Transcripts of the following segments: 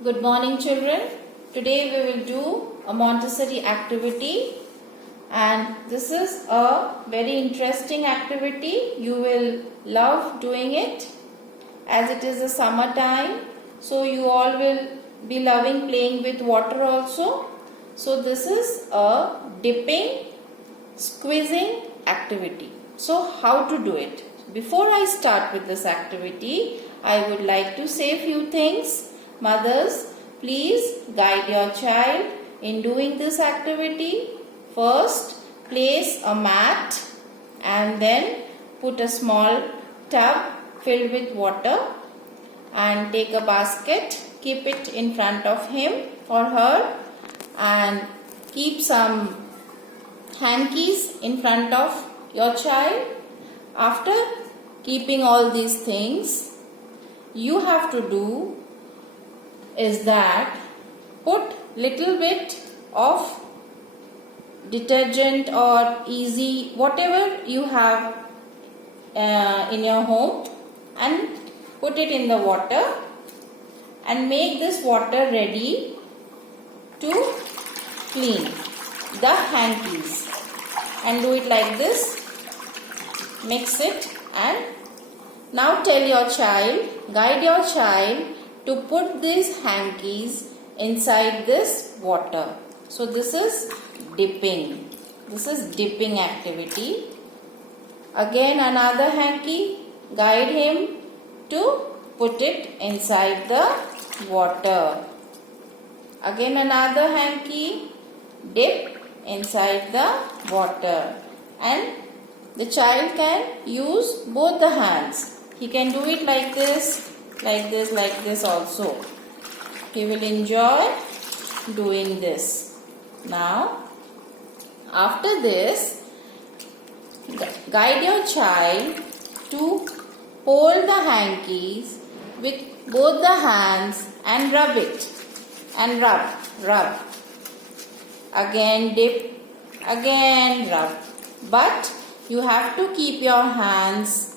Good morning, children. Today we will do a Montessori activity, and this is a very interesting activity. You will love doing it as it is the summer time. So you all will be loving playing with water also. So this is a dipping, squeezing activity. So how to do it? Before I start with this activity, I would like to say a few things. Mothers, please guide your child in doing this activity. First, place a mat and then put a small tub filled with water and take a basket. Keep it in front of him or her and keep some hankies in front of your child. After keeping all these things, you have to do is that put little bit of detergent or easy whatever you have in your home and put it in the water and make this water ready to clean the hankies and do it like this. Mix it and now tell your child, guide your child to put these hankies inside this water. So this is dipping. This is dipping activity. Again another hanky, guide him to put it inside the water. Again another hanky, dip inside the water. And the child can use both the hands. He can do it like this, like this also. He will enjoy doing this. Now, after this, guide your child to hold the hankies with both the hands and rub it. And rub. Again dip, again rub. But you have to keep your hands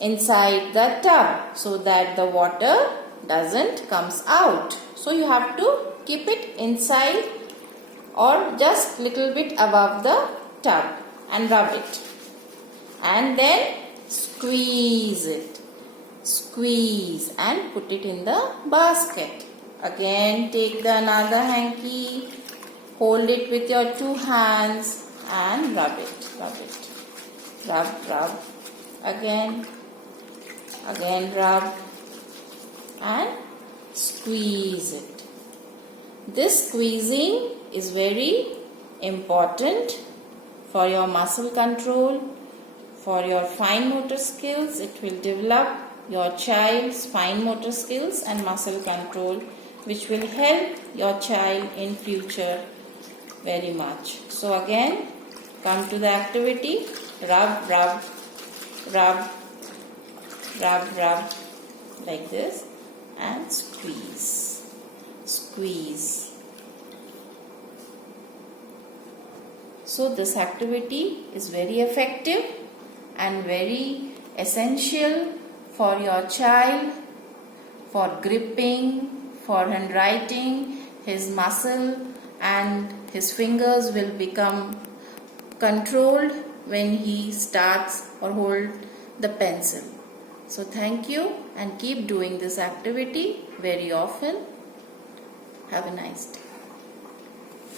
inside the tub so that the water doesn't comes out. So you have to keep it inside or just little bit above the tub and rub it. And then squeeze it. Squeeze and put it in the basket. Again take the another hanky, hold it with your two hands and rub it. Rub. Again rub and squeeze it. This squeezing is very important for your muscle control, for your fine motor skills. It will develop your child's fine motor skills and muscle control, which will help your child in future very much. So again, come to the activity. Rub like this and squeeze. So this activity is very effective and very essential for your child, for gripping, for handwriting. His muscle and his fingers will become controlled when he starts or hold the pencil. So thank you and keep doing this activity very often. Have a nice day.